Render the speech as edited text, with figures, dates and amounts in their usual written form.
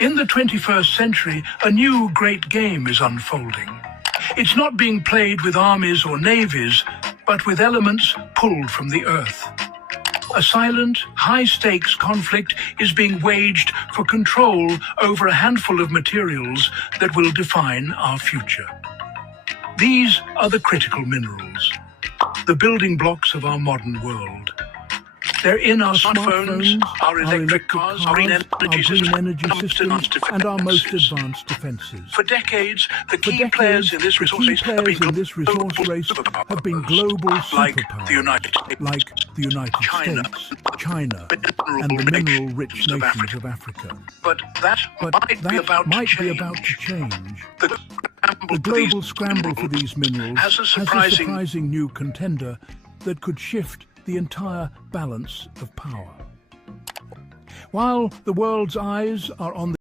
In the 21st century, a new great game is unfolding. It's not being played with armies or navies, but with elements pulled from the Earth. A silent, high-stakes conflict is being waged for control over a handful of materials that will define our future. These are the critical minerals, the building blocks of our modern world. They're in our smartphones, our electric cars, our green energy systems, and our most advanced defenses. For decades, the key players in this resource race have been global superpowers, like the United States, China, and the mineral-rich nations of Africa. But that might be about to change. The global scramble for these minerals has a surprising new contender that could shift the entire balance of power. While the world's eyes are on